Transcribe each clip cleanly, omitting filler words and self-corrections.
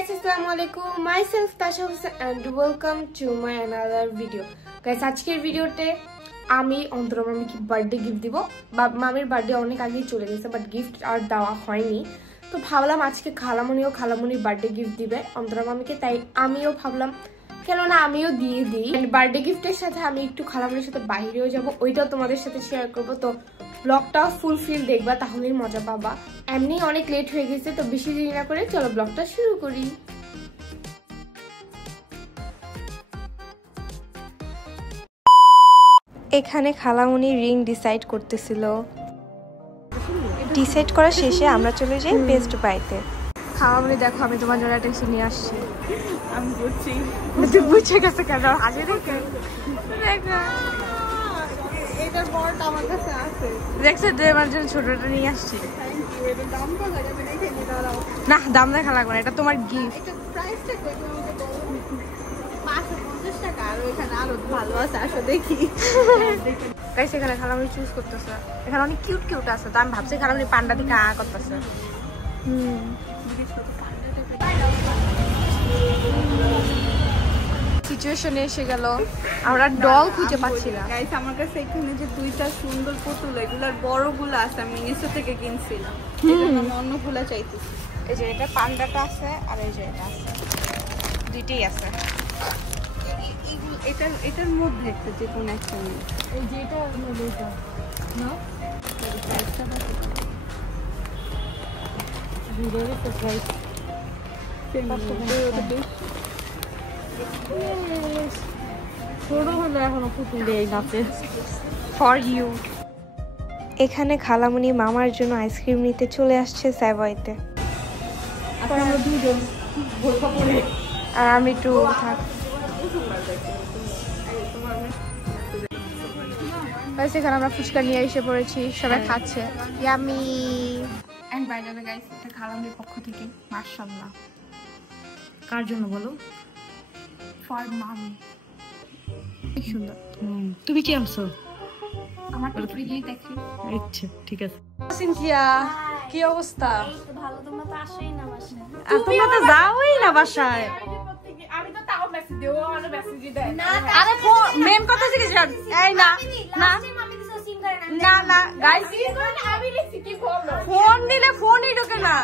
guys, assalamualaikum. Myself Tasha Hussain and welcome to my another video. Guys, আজকের ভিডিওতে আমি Antara মামিকে birthday gift দিব। মামির বার্থডে অনেক আগেই চলে গেছে, বাট গিফট আর দেওয়া হয়নি। তো ভাবলাম আজকে খালামণির বার্থডে গিফট দিবে অন্তরা মামিকে, তাই আমিও ভাবলাম কেননা আমিও দিয়ে দিই। বার্থডে গিফটের সাথে আমি একটু খালামণির সাথে বাইরেও যাব, ওইটাও তোমাদের সাথে শেয়ার করবো। তো ব্লগটা ফুলফিল দেখবা, তাহলেই মজা পাবা। এমনি অনেক লেট হয়ে গেছে, তো বেশি দেরি না করে চলো ব্লগটা শুরু করি। এখানে খালামণি রিং ডিসাইড করতেছিল। ডিসাইড করা শেষে আমরা চলে যাই বেস্ট বাইতে। খালামণি দেখো, আমি তোমার জন্য একটা কিছু নিয়ে আসছি। আমি বুঝছি, তুই বুঝে গেছে কেন? হাসি দেখে এটার বড়টা আমার কাছে আছে। দেখছো, আমার জন্য ছোটটা নিয়ে আসছি। না, দাম দেখা লাগবে না, এটা তোমার গিফট। এখানে খালামণি চুজ করতেছে, এখানে অনেক কিউট কিউট আছে। তো আমি ভাবছি খালামণি পান্ডা থেকে করতেছে। সিচুয়েশনে এসে গেল, আমরা ডল খুঁজে পাচ্ছি না। গাইস, আমার কাছে এখানে যে দুইটা সুন্দর পুতুল, এগুলার বড়গুলো আছে, আমি মিনিসো থেকে কিনছিলাম। আমি অন্যগুলো চাইতেছি। এই যে এটা পান্ডাটা আছে, আর এই যে এটা আছে, দুইটাই আছে। এটার মধ্যে একটা যে কোন একটা নেই, এই যে এটা না এখানে খালামণি মামার জন্য আইসক্রিম নিতে চলে আসছে স্যাভয়েতে। আর আমি একটু এখানে আমরা ফুচকা নিয়ে এসে পড়েছি, সবাই খাচ্ছে। Yummy. And by the way guys, এটা খালামণির পক্ষ থেকে মাশাআল্লাহ। কার জন্য বলো? ফর মামি। কি সুন্দর। তুমি কি আনছো? আমার তো ফ্রিজেই দেখি। আচ্ছা, ঠিক আছে। সিনথিয়া, কি অবস্থা? ভালো, তোমরা তো আসেই না বাসায়। তোমরা তো যাওই না বাসায়। আমি তো তাও মেসেজ দেব, আমার মেসেজ দেয় না। আরে মেম কথা জিজ্ঞেস কর। এই না না না না গাইস, আমি লিখছি কি বলো? ফোন দিলে ফোনই ঢোকে না।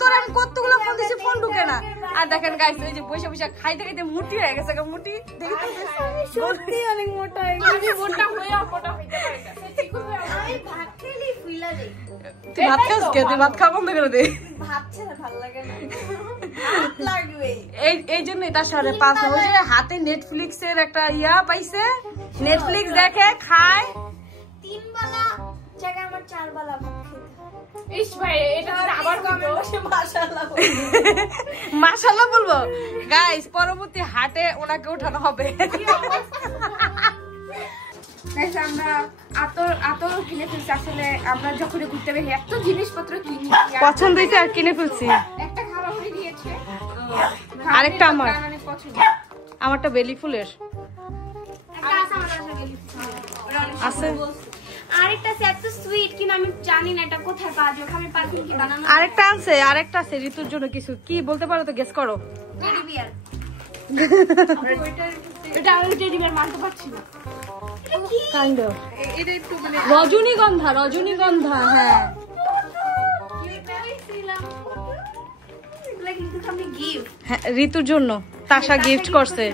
তোর আমি কতগুলো ফোন দিছি, ফোন ঢোকে না। আর দেখেন গাইস, ওই যে বসে বসে খাইতে খাইতে মুটি হয়ে গেছে। মুটি দেখি সত্যি অনেক মোটা হয়ে গেছে। আমি মোটা হইয়া মোটা হইতে পারি না। ঠিক হবে, আমি ভাত খেলি ফুইলা দেই। তুই ভাত খাস কে? তুই ভাত খাওয়া বন্ধ করে দে। ভাত ছেড়ে ভালো লাগে না, ভাত লাগবে। এই জন্যই তার সাথে পাঁচ ওই যে হাতে নেটফ্লিক্স এর একটা পাইছে, নেটফ্লিক্স দেখে খায়। 3 বেলা জায়গায় আমার 4 বেলা ভাত খেতে। ইস ভাই, এটা আবার কমে বসে মাশাআল্লাহ মাশাআল্লাহ বলবো। গাইস, পরবর্তী হাটে ওনাকে উঠানো হবে। গাইস, আমরা আতর কিনে ফেলছি। আসলে আমরা যখন ঘুরতে বের হই এত জিনিসপত্র কিনি, পছন্দ হয়েছে আর কিনে ফেলছি। একটা খাবারই দিয়েছে, আরেকটা আমার, অনেক পছন্দ। আমারটা বেলি ফুলের একটা আছে আমার কাছে গেলি। আছে। আরেকটা আছে এত সুইট, কিন্তু আমি জানি না এটা কোথায় পাওয়া যায়। আমি পারফিউম কি বানানো? আরেকটা আছে ঋতুর জন্য কিছু। কি বলতে পারো তো, গেস করো। Teddy bear. এটা আমি টেডি বিয়ার মানতে পারছি না। এটা কি? কাইন্ড অফ এটা একটু মানে রজনীগন্ধা। হ্যাঁ, এগুলা কিন্তু আমি গিফট। হ্যাঁ, ঋতুর জন্য তাশা গিফট করছে।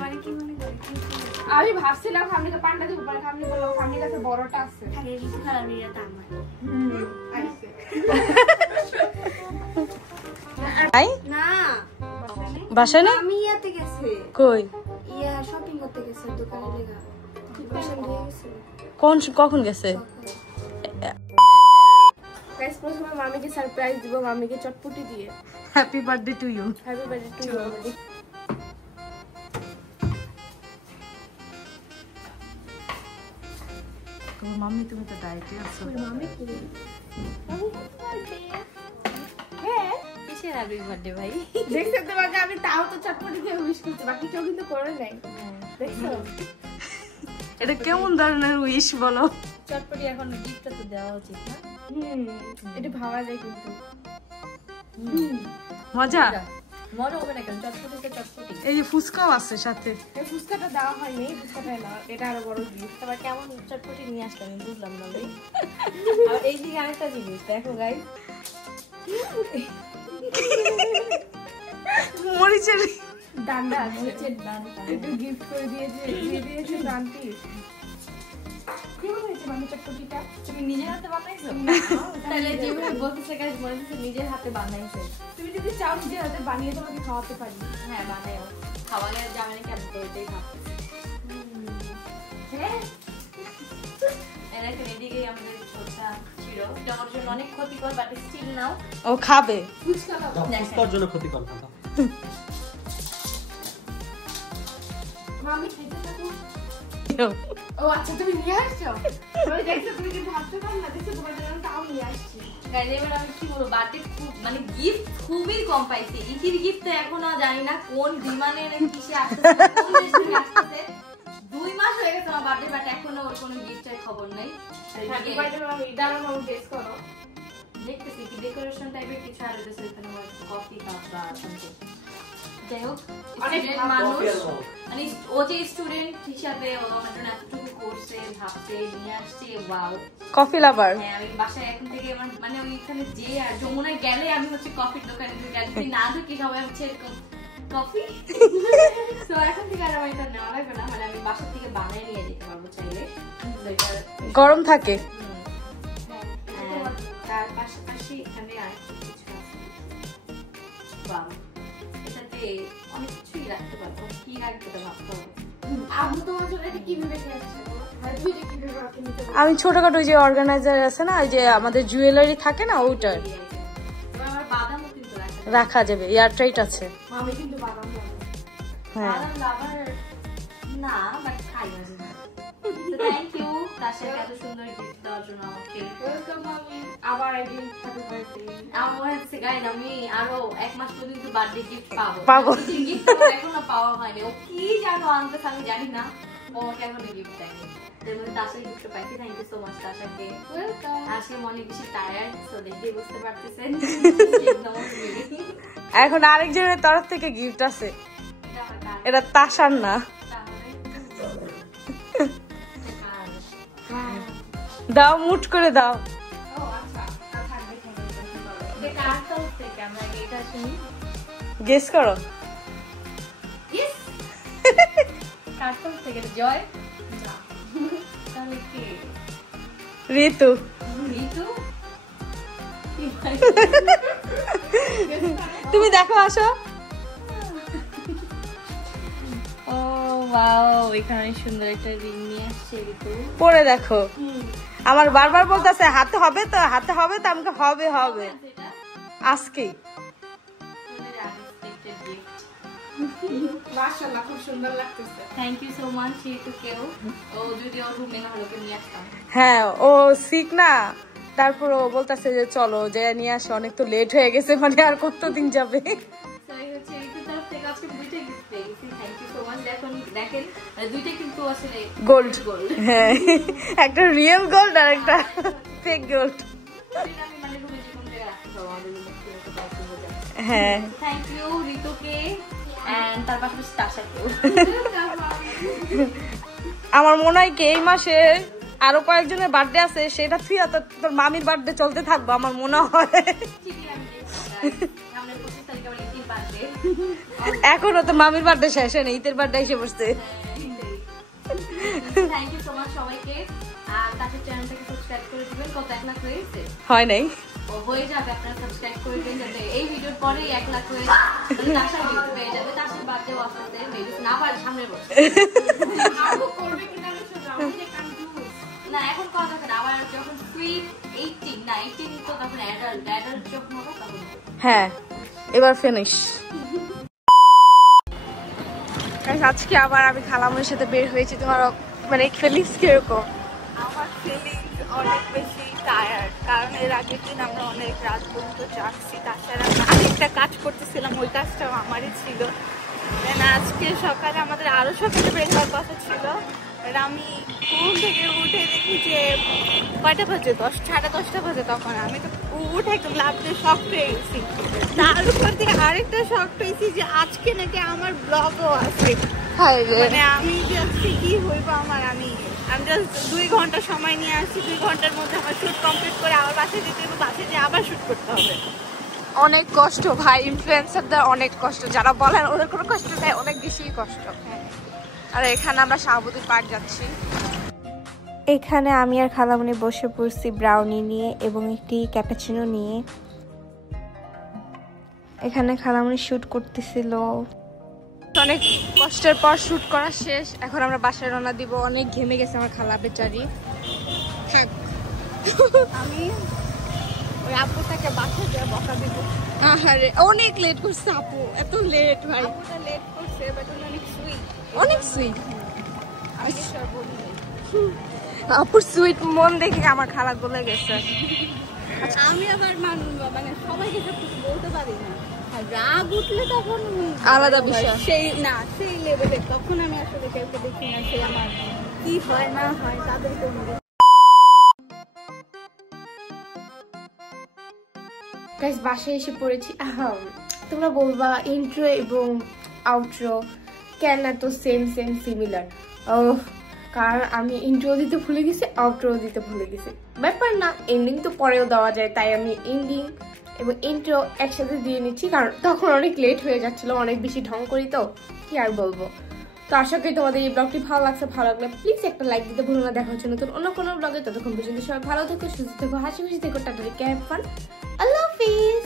আমি ভাবছিলাম ফামিকে পান্ডা দিব, পরে ফামি বলল ফামির কাছে বড়টা আছে। আরে ঋতু খারাপ বিয়ারটা আমার। আই না, বাসায় নেই। আমি ইয়াতে গেছে। কই? ইয়া শপিং করতে গেছে দোকানে লেগা। পছন্দ হয়ে গেছে। কখন গেছে? গাইস, প্রথমে মামিকে সারপ্রাইজ দিব, মামিকে চটপটি দিয়ে। Happy birthday to you. Happy birthday to you. Mummy, তুমি তো ডায়েটে আছো। মামি কি? কিসের হ্যাপি বার্থডে ভাই? দেখছেন তো বাকি, আমি তাও তো চটপটি দিয়ে উইশ করতে, বাকি কেউ কিন্তু করে নাই। দেখছো এটা কেমন ধরনের উইশ বলো? চটপটি এখন গিফটটা তো দেওয়া উচিত না? এটা ভাবা যায় কিন্তু মজা। মনে হবে না কেন, চটপটিতে চটপটি। এই যে ফুচকাও আছে সাথে। এই ফুচকাটা দেওয়া হয়নি, ফুচকাটা না, এটা আরো বড় গিফট। তারপর কেমন চটপটি নিয়ে আসলাম আমি বুঝলাম না ভাই। আর এইদিকে আরেকটা জিনিস দেখো গাইস, মরিচের ডান্ডা মরিচের ডান্ডা। একটু গিফট করে দিয়েছে ডান্টি। কেমন হয়েছে মামি চটপটিটা? তুমি নিজের হাতে বানাইছো? তাহলে যেভাবে বলতেছে গাইস মনে হচ্ছে নিজের হাতে বানাইছে। তুমি যদি চাও নিজের হাতে বানিয়ে তোমাকে খাওয়াতে পারি। হ্যাঁ বানাও, খাওয়ালে জামাই কেমন করে এটাই ভাবছি। হ্যাঁ এরকম এদিকে আমাদের ছোটটা ছিল, এটা ওর জন্য অনেক ক্ষতিকর, বাট স্টিল নাও ও খাবে। ফুচকা দাও। ফুচকার জন্য ক্ষতিকর কথা। মামি খাইতে থাকো। ও আচ্ছা তুমি নিয়ে আসছো? আমি দেখছো তুমি কি ভাবতে পারো না, দেখছো তোমার জন্য তাও নিয়ে আসছি। গাইস এবার আমি কি বলবো, বার্থডে খুব মানে গিফট খুবই কম পাইছি। ইকির গিফট তো এখনো জানি না কোন বিমানে না কিসে আসছে, কোন দেশ থেকে আসছে। 2 মাস হয়ে গেছে আমার বার্থডে, বাট এখনো ওর কোনো গিফটের খবর নাই। হ্যাপি বার্থডে মামি, দাঁড়াও মামি টেস্ট করো। দেখতেছি কি ডেকোরেশন টাইপের কিছু আর হইতেছে, এখানে কফি কাপ বা সামথিং। যাই হোক, অনেক স্টুডেন্ট মানুষ কফি আর দাও। মানে ও যে স্টুডেন্ট হিসাবে ও আমার জন্য এতটুকু করছে, ভাবছে, নিয়ে আসছে, ওয়াও। Coffee lover. হ্যাঁ আমি বাসায় এখন থেকে মানে ওইখানে যে আর যমুনায় গেলে আমি হচ্ছে কফির দোকানে যদি না ঢুকি সবাই হচ্ছে কফি। তো এখন থেকে আর আমার এটা নেওয়া লাগবে না, মানে আমি বাসা থেকে বানিয়ে নিয়ে যেতে পারবো চাইলে। গরম থাকে। তার পাশাপাশি এখানে আরেকটা কিছু আছে। বাহ, এটাতে অনেক কিছুই রাখতে পারবো, কি রাখতে ভাবতে হবে। আবু তোমার জন্য এটা কি ভেবে নিয়ে আসছে? আর তুই যে কি ভেবে রাখতে নিতে পারবি? আমি ছোটখাটো ওই যে অর্গানাইজার আছে না, ওই যে আমাদের জুয়েলারি থাকে না, ওইটার আমার বাদামও কিন্তু রাখা যাবে। এয়ারটাইট আছে। মামি কিন্তু বাদাম খাবে। হ্যাঁ বাদাম লাভার না, বাট খাই মাঝে মাঝে। থ্যাংক ইউ তার সাথে এত সুন্দর গিফট দেওয়ার জন্য আমাকে। ওয়েলকাম মামি, আবার একদিন হ্যাপি বার্থডে। আমার মনে হচ্ছে গাইন আমি আরো 1 মাস পর্যন্ত বার্থডে গিফট পাবো। গিফট এখনো পাওয়া হয়নি। ও কি জানো আনতেছে আমি জানি না, ও আমাকে এখনো গিফট দেয়নি। তার মধ্যে তার সাথে গিফট পাইছি। থ্যাংক ইউ সো মাচ তার সাথে। ওয়েলকাম। আজকে অনেক বেশি টায়ার্ড, সো দেখে বুঝতে পারতেছেন। এখন আরেকজনের তরফ থেকে গিফট আছে, এটা তাসার না। দাও, মুট করে দাও। ও আচ্ছা, আর থাকবে থাকবে। কার তরফ থেকে আমরা এটা শুনি? গেস করো। কার তরফ থেকে? জয়? তাহলে কে? ঋতু। ঋতু? তুমি দেখো, আসো। ও ওয়াও, এখানে সুন্দর একটা রিং নিয়ে আসছে ঋতু। পরে দেখো। আমার বারবার বলতেছে হাতে হবে তো, হাতে হবে তো। আমাকে হবে হবে এটা আজকেই। Unexpected gift. মাশাআল্লাহ, খুব সুন্দর লাগতেছে। থ্যাংক ইউ সো মাচ ঋতুকেও। ও যদি ওর রুমে না হলো নিয়ে আসতাম। হ্যাঁ, ও সিক না, তারপর ও বলতেছে যে চলো যে নিয়ে আসে, অনেক তো লেট হয়ে গেছে, মানে আর কতদিন যাবে। তো এই হচ্ছে ঋতুর তরফ থেকে আজকে 2টা গিফট পেয়ে গেছি। Thank you so much. দেখেন 2টা কিন্তু আসলে গোল্ড। গোল্ড। হ্যাঁ, একটা রিয়েল গোল্ড আর একটা ফেক গোল্ড। আমি মানে রুমে যে কোনো জায়গায় রাখতে পারবো, আমাদের রুমে তো বাইরে হয়ে যাবে। হ্যাঁ, থ্যাংক ইউ ঋতুকে এন্ড তার পাশাপাশি তাশাকেও। আমার মনে হয় কি এই মাসে আরো কয়েকজনের বার্থডে আছে, সেটা তুই তোর মামির বার্থডে চলতে থাকবো আমার মনে হয়। ঠিকই আমি দেখছি। আমরা 25 তারিখে আবার ঈদের বার্থডে। এখনো তো মামির বার্থডে শেষ হয় না, ঈদের বার্থডে এসে বসছে। থ্যাংক ইউ সো মাচ সবাইকে। আর তাদের চ্যানেলটাকে সাবস্ক্রাইব করে দিবেন। কত 1 লাখ হয়েছে? হয় নাই। ও হয়ে যাবে, আপনারা সাবস্ক্রাইব করে দিন যাতে এই ভিডিওর পরেই 1 লাখ হয়ে তাশার গিফট পেয়ে যাবে। তাশার বার্থডে আসতে মেবি না পারে সামনের বছর। আবু করবে কিনা আমি শুনলাম, আমি যে কনফিউজ। না এখন কথা আছে না, আবার যখন ফ্রি 18 না 18 তো তখন অ্যাডাল্ট যখন হবে তখন। হ্যাঁ, এবার ফিনিশ। আজকে আবার আমি খালামুর সাথে বের হয়েছি। তোমার মানে ফিলিংস কিরকম? আমার ফিলিংস অনেক বেশি টায়ার্ড, কারণ এর আগের দিন আমরা অনেক রাত পর্যন্ত জাগছি। তাছাড়া আমি একটা কাজ করতেছিলাম, ওই কাজটাও আমারই ছিল। দেন আজকে সকালে আমাদের আরো সকালে বের হওয়ার কথা ছিল, আর আমি ঘুম থেকে উঠে দেখি যে কয়টা বাজে 10:30 বাজে। তখন আমি তো উঠে একদম লাভ দিয়ে শক পেয়ে গেছি। তার উপর থেকে আরেকটা শক পেয়েছি যে আজকে নাকি আমার ব্লগও আছে। মানে আমি যে আজকে কি হইব আমার, আমি জাস্ট 2 ঘন্টা সময় নিয়ে আসছি। 2 ঘন্টার মধ্যে আমার শুট কমপ্লিট করে আবার বাসায় যেতে হবে, বাসায় যেয়ে আবার শুট করতে হবে। অনেক কষ্ট ভাই, ইনফ্লুয়েন্সারদের অনেক কষ্ট, যারা বলেন ওদের কোনো কষ্ট নেই, অনেক বেশি কষ্ট। আর এখানে আমরা শাহবুদ্দিন পার্ক যাচ্ছি। এখানে আমি আর খালামণি বসে পড়ছি ব্রাউনি নিয়ে এবং একটি ক্যাপাচিনো নিয়ে। এখানে খালামণি শুট করতেছিল। অনেক কষ্টের পর শুট করা শেষ, এখন আমরা বাসায় রওনা দিব। অনেক ঘেমে গেছে আমার খালা বেচারি। আমি ওই আপুটাকে বাসায় যা বকা দিব। আরে অনেক লেট করছে আপু, এত লেট ভাই। আপুটা লেট করছে, বাট অনেক সুইট, অনেক সুইট। আমি সব বলি। আপুর সুইট মন দেখে আমার খালা গলে গেছে। আমি আবার মানে সবাইকে সব কিছু বলতে পারি না, আর রাগ উঠলে তখন আলাদা বিষয়। সেই লেভেলে তখন আমি আসলে কাউকে দেখি না, সে আমার কি হয় না হয় তাদের কোন। গাইস বাসায় এসে পড়েছি। তোমরা বলবা ইন্ট্রো এবং আউট্রো কেন এত সেম সিমিলার। কারণ আমি ইন্ট্রো দিতে ভুলে গেছি, আউট্রো দিতে ভুলে গেছি। ব্যাপার না, এন্ডিং তো পরেও দেওয়া যায়, তাই আমি এন্ডিং এবং ইন্ট্রো একসাথে দিয়ে নিচ্ছি, কারণ তখন অনেক লেট হয়ে যাচ্ছিল, অনেক বেশি ঢং করি তো কি আর বলবো। তো আশা করি তোমাদের এই ব্লগটি ভালো লাগছে। ভালো লাগলে প্লিজ একটা লাইক দিতে ভুলো না। দেখা হচ্ছে নতুন অন্য কোনো ব্লগে। ততক্ষণ পর্যন্ত সবাই ভালো থেকো, সুস্থ থেকো, হাসি খুশি থেকো। টাটা, ক্যাপ ফান, আল্লাহ হাফিজ।